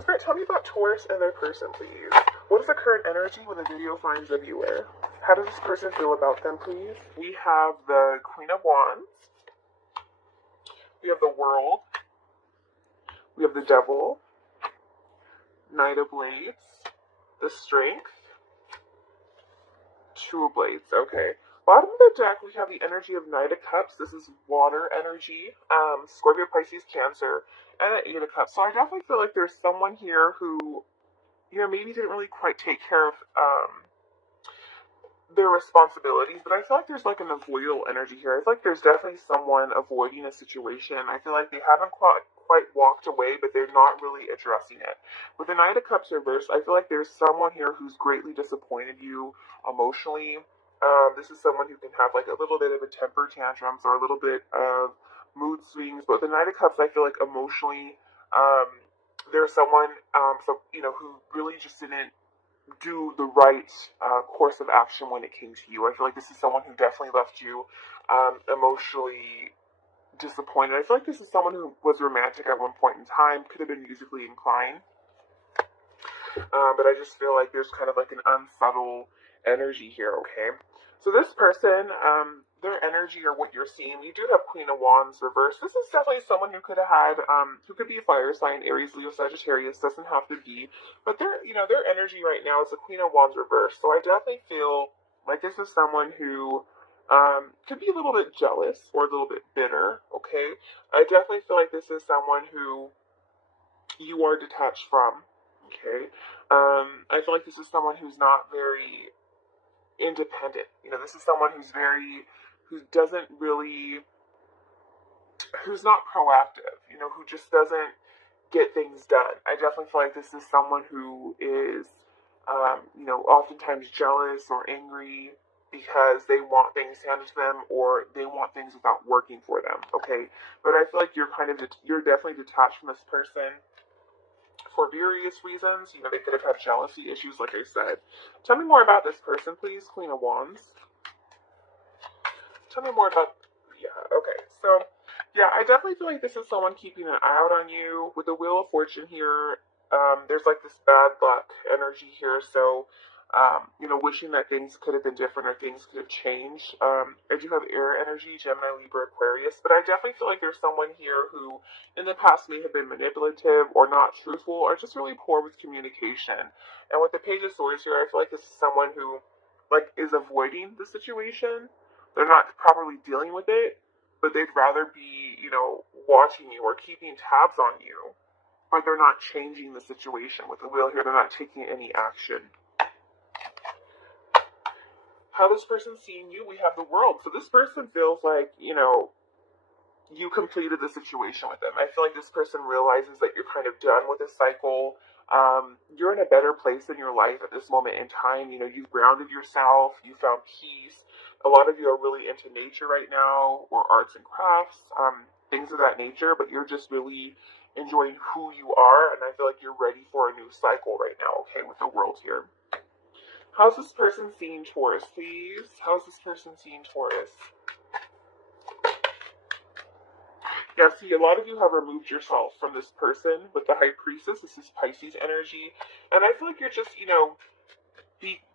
Spirit, tell me about Taurus and their person, please. What is the current energy when the video finds a viewer? How does this person feel about them, please? We have the Queen of Wands. We have the World. We have the Devil. Knight of Blades. The Strength. Two of Blades. Okay. Bottom of the deck, we have the energy of Knight of Cups. This is water energy. Scorpio, Pisces, Cancer, and the Eight of Cups. So I definitely feel like there's someone here who, maybe didn't really quite take care of their responsibilities, but I feel like there's like an avoidal energy here. I feel like there's definitely someone avoiding a situation. I feel like they haven't quite walked away, but they're not really addressing it. With the Knight of Cups reversed, I feel like there's someone here who's greatly disappointed you emotionally. This is someone who can have like a little bit of a temper tantrums or a little bit of mood swings, but the Knight of Cups, I feel like emotionally, there's someone, who really just didn't do the right course of action when it came to you. I feel like this is someone who definitely left you emotionally disappointed. I feel like this is someone who was romantic at one point in time, could have been musically inclined, but I just feel like there's kind of like an unsubtle energy here, okay? So this person, their energy or what you're seeing, we do have Queen of Wands reversed. This is definitely someone who could have had, who could be a fire sign, Aries, Leo, Sagittarius, doesn't have to be, but their energy right now is the Queen of Wands reversed. So I definitely feel like this is someone who could be a little bit jealous or a little bit bitter, okay? I definitely feel like this is someone who you are detached from, okay? I feel like this is someone who's not very independent. This is someone who's who's not proactive, who just doesn't get things done. I definitely feel like this is someone who is, oftentimes jealous or angry because they want things handed to them or they want things without working for them, okay? But I feel like you're definitely detached from this person for various reasons. They could have had jealousy issues, like I said. Tell me more about this person, please, Queen of Wands. Tell me more about, okay. So, I definitely feel like this is someone keeping an eye out on you. With the Wheel of Fortune here, there's like this bad luck energy here, so, wishing that things could have been different or things could have changed. I do have air energy, Gemini, Libra, Aquarius, but I definitely feel like there's someone here who in the past may have been manipulative or not truthful or just really poor with communication. And with the Page of Swords here, I feel like this is someone who is avoiding the situation. They're not properly dealing with it, but they'd rather be, watching you or keeping tabs on you, but they're not changing the situation. With the Wheel here, they're not taking any action. How this person's seeing you, we have the World. So this person feels like, you completed the situation with them. I feel like this person realizes that you're kind of done with this cycle. You're in a better place in your life at this moment in time. You've grounded yourself, you found peace. A lot of you are really into nature right now, or arts and crafts, things of that nature, but you're just really enjoying who you are, and I feel like you're ready for a new cycle right now, okay, with the World here. How's this person seeing Taurus, please? How's this person seeing Taurus? Yeah, see, a lot of you have removed yourself from this person with the High Priestess. This is Pisces energy. And I feel like you're just,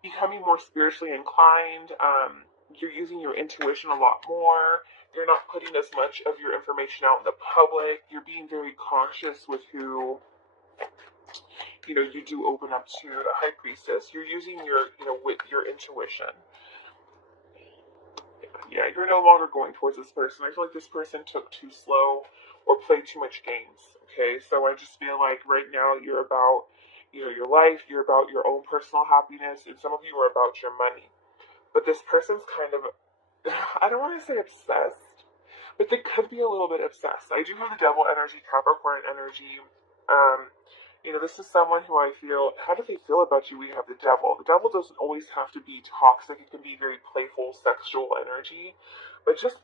becoming more spiritually inclined. You're using your intuition a lot more. You're not putting as much of your information out in the public. You're being very cautious with who you do open up to. The High Priestess, you're using with your intuition. Yeah, you're no longer going towards this person. I feel like this person took too slow or played too much games, okay? So I just feel like right now you're about, your life, you're about your own personal happiness, and some of you are about your money. But this person's kind of, I don't want to say obsessed, but they could be a little bit obsessed. I do have the Devil energy, Capricorn energy. This is someone who I feel, how do they feel about you? We have the Devil. The Devil doesn't always have to be toxic. It can be very playful, sexual energy. But just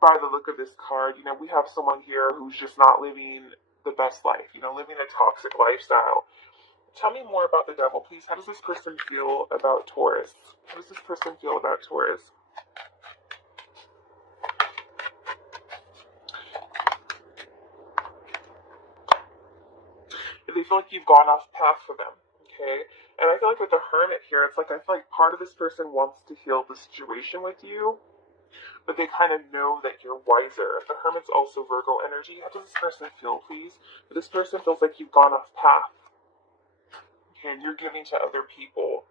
by the look of this card, we have someone here who's just not living the best life, living a toxic lifestyle. Tell me more about the Devil, please. How does this person feel about Taurus? How does this person feel about Taurus? they feel like you've gone off path for them. Okay? And I feel like with the Hermit here, it's like I feel like part of this person wants to heal the situation with you, but they kind of know that you're wiser. The Hermit's also Virgo energy. How does this person feel, please? This person feels like you've gone off path. Okay, and you're giving to other people.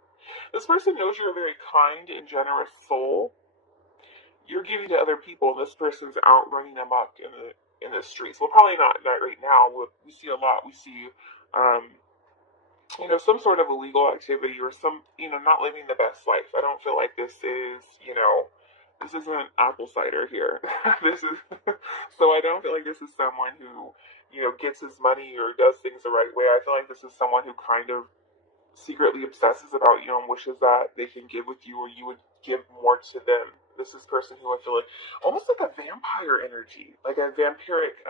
This person knows you're a very kind and generous soul. You're giving to other people, and this person's out running amok in the streets. Well, probably not right now. We see a lot. We see, some sort of illegal activity or some, not living the best life. I don't feel like this is, this isn't apple cider here. This is, so I don't feel like this is someone who, gets his money or does things the right way. I feel like this is someone who kind of secretly obsesses about you and wishes that they can give with you or you would give more to them. This is person who I feel like almost like a vampire energy, like a vampiric.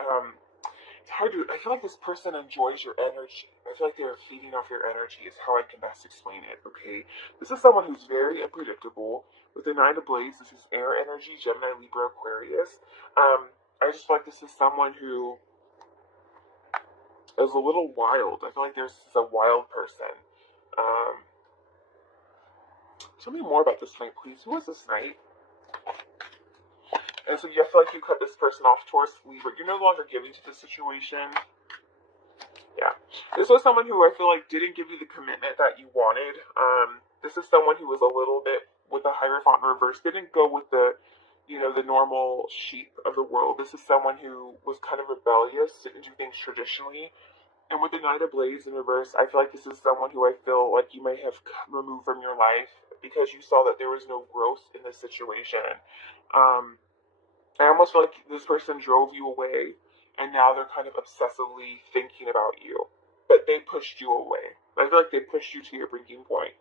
It's hard to. I feel like this person enjoys your energy. I feel like they're feeding off your energy. Is how I can best explain it. Okay, this is someone who's very unpredictable. With the Nine of Blades, this is air energy, Gemini, Libra, Aquarius. I just feel like this is someone who is a little wild. I feel like this is a wild person. Tell me more about this knight, please. Who is this knight? And so you feel like you cut this person off, Taurus, Libra. You're no longer giving to the situation. Yeah. This was someone who I feel like didn't give you the commitment that you wanted. This is someone who was a little bit with the Hierophant reverse. Didn't go with the, the normal sheep of the world. This is someone who was kind of rebellious, didn't do things traditionally. And with the Knight of Blades in reverse, I feel like this is someone who I feel like you may have removed from your life because you saw that there was no growth in this situation. I almost feel like this person drove you away, and now they're kind of obsessively thinking about you. But they pushed you away. I feel like they pushed you to your breaking point.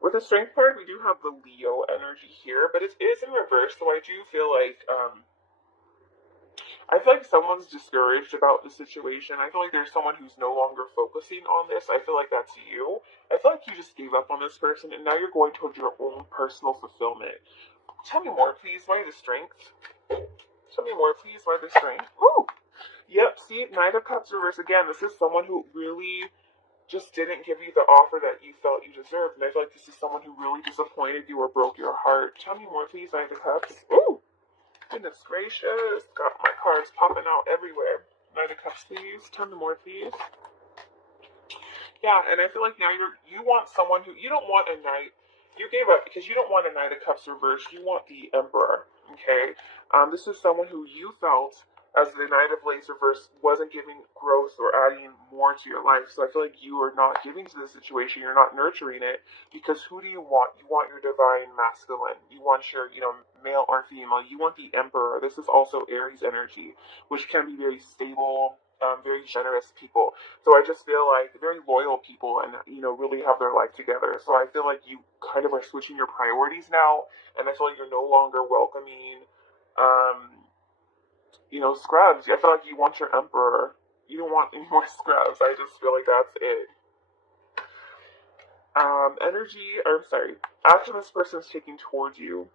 With the Strength card, we do have the Leo energy here, but it is in reverse, so I do feel like I feel like someone's discouraged about the situation. I feel like there's someone who's no longer focusing on this. I feel like that's you. I feel like you just gave up on this person, and now you're going towards your own personal fulfillment. Tell me more, please. Why the Strength? Tell me more, please. Why the Strength? Woo! Yep, see, Knight of Cups reverse again. This is someone who really just didn't give you the offer that you felt you deserved, and I feel like this is someone who really disappointed you or broke your heart. Tell me more, please. Knight of Cups. Ooh! Goodness gracious, got my cards popping out everywhere. Knight of Cups, please. Tell me more, please. Yeah, and I feel like now you want someone who, you don't want a knight. You gave up because you don't want a Knight of Cups reversed. You want the Emperor, okay? This is someone who you felt, as the Knight of Blades reversed, wasn't giving growth or adding more to your life. So I feel like you are not giving to the situation. You're not nurturing it because who do you want? You want your divine masculine. You want your, male or female. You want the Emperor. This is also Aries energy, which can be very stable, very generous people. So I just feel like very loyal people and, really have their life together. So I feel like you kind of are switching your priorities now, and I feel like you're no longer welcoming, scrubs. I feel like you want your Emperor. You don't want any more scrubs. I just feel like that's it. Action this person's taking towards you.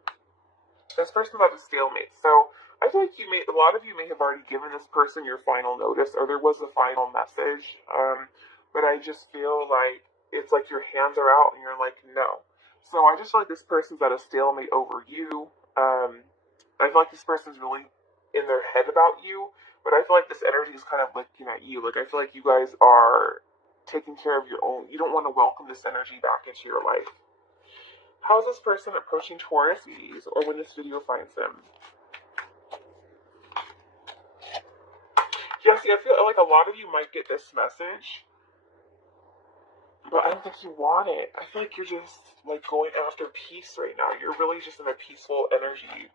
This person's at a stalemate. So I feel like a lot of you may have already given this person your final notice, or there was a final message. But I just feel like it's like your hands are out and you're like, no. So I just feel like this person's at a stalemate over you. I feel like this person's really in their head about you, but I feel like this energy is kind of looking at you. Like I feel like you guys are taking care of your own. You don't want to welcome this energy back into your life. How is this person approaching Taurus, or when this video finds them? Jesse, I feel like a lot of you might get this message, but I don't think you want it. I feel like you're just like going after peace right now. You're really just in a peaceful energy.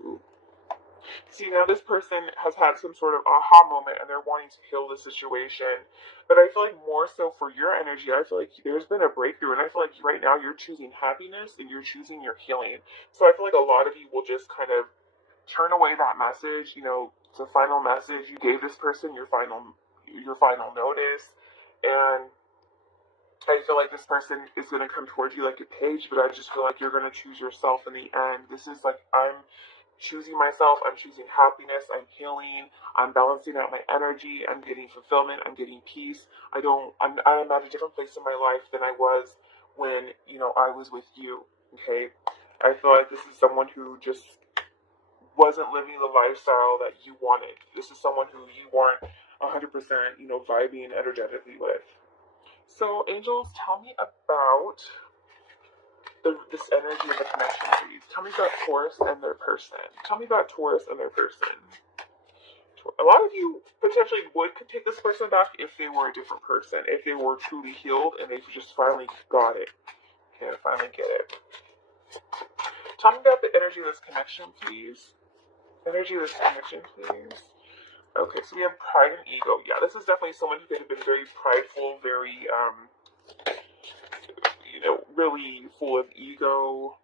Ooh. See, now this person has had some sort of aha moment and they're wanting to heal the situation. But I feel like more so for your energy, I feel like there's been a breakthrough. And I feel like right now you're choosing happiness and you're choosing your healing. So I feel like a lot of you will just kind of turn away that message. It's a final message. You gave this person your final notice. And I feel like this person is going to come towards you like a page. But I just feel like you're going to choose yourself in the end. This is like, choosing myself, I'm choosing happiness, I'm healing, I'm balancing out my energy, I'm getting fulfillment, I'm getting peace. I'm at a different place in my life than I was when, I was with you, okay? I feel like this is someone who just wasn't living the lifestyle that you wanted. This is someone who you weren't 100%, vibing energetically with. So, angels, tell me about this energy of the connection, please. Tell me about Taurus and their person. Tell me about Taurus and their person. A lot of you potentially could take this person back if they were a different person, if they were truly healed and they just finally got it. Okay, finally get it. Tell me about the energy of this connection, please. Energy of this connection, please. Okay, so we have pride and ego. Yeah, this is definitely someone who could have been very prideful, very, really full of ego.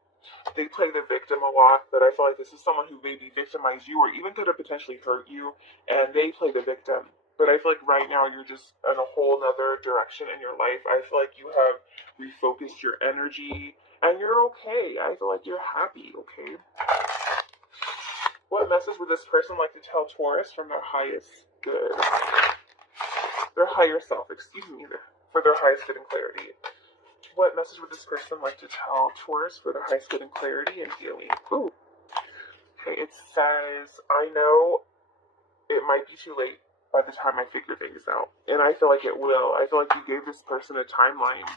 They play the victim a lot, but I feel like this is someone who maybe victimized you or even could have potentially hurt you, and they play the victim. But I feel like right now you're just in a whole nother direction in your life. I feel like you have refocused your energy, and you're okay. I feel like you're happy, okay? What message would this person like to tell Taurus from their highest good? Their higher self, for their highest good and clarity. What message would this person like to tell Taurus for their highest good and clarity and healing? Ooh. Okay, it says, I know it might be too late by the time I figure things out. And I feel like it will. I feel like you gave this person a timeline.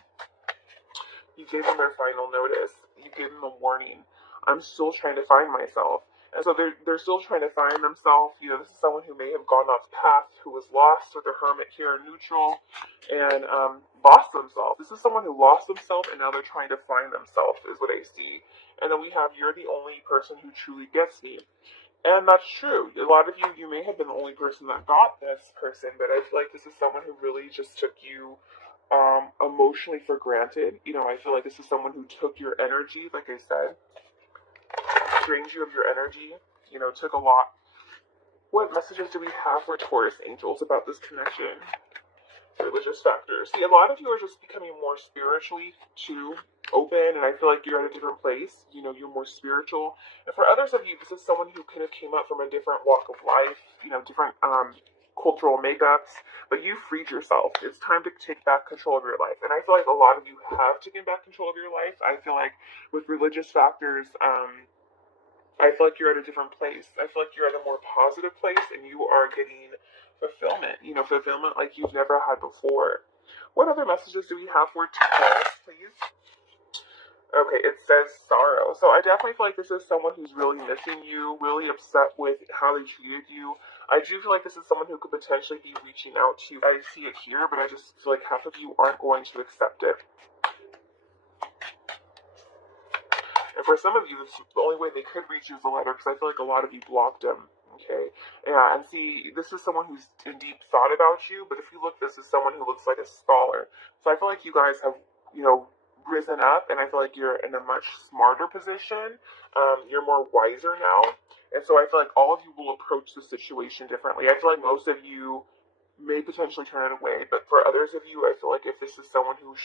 You gave them their final notice. You gave them a warning. I'm still trying to find myself. And so they're still trying to find themselves. This is someone who may have gone off path, who was lost with the hermit here in neutral, and lost themselves. This is someone who lost themselves, and now they're trying to find themselves, is what I see. And then we have, you're the only person who truly gets me. And that's true. A lot of you may have been the only person that got this person, but I feel like this is someone who really just took you emotionally for granted. I feel like this is someone who took your energy, like I said, drained you of your energy, took a lot. What messages do we have for Taurus angels about this connection? Religious factors. See, a lot of you are just becoming more spiritually too open, and I feel like you're at a different place. You're more spiritual. And for others of you, this is someone who kind of came up from a different walk of life, different cultural makeups, but you freed yourself. It's time to take back control of your life. And I feel like a lot of you have taken back control of your life. I feel like with religious factors, I feel like you're at a different place. I feel like you're at a more positive place, and you are getting fulfillment. Fulfillment like you've never had before. What other messages do we have for Taurus, please? Okay, it says sorrow. So I definitely feel like this is someone who's really missing you, really upset with how they treated you. I do feel like this is someone who could potentially be reaching out to you. I see it here, but I just feel like half of you aren't going to accept it. And for some of you, the only way they could reach you is a letter, because I feel like a lot of you blocked them. Okay, yeah, and see, this is someone who's in deep thought about you, but if you look, this is someone who looks like a scholar. So I feel like you guys have, risen up, and I feel like you're in a much smarter position. You're more wiser now, and so I feel like all of you will approach the situation differently. I feel like most of you may potentially turn it away, but for others of you, I feel like if this is someone who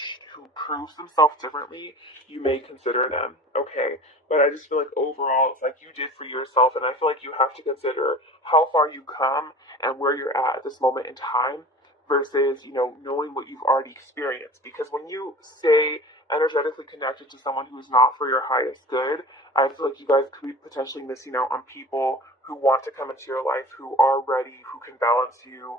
proves themselves differently, you may consider them, okay? But I just feel like overall, it's like you did for yourself, and I feel like you have to consider how far you come and where you're at this moment in time versus, knowing what you've already experienced. Because when you stay energetically connected to someone who is not for your highest good, I feel like you guys could be potentially missing out on people who want to come into your life, who are ready, who can balance you.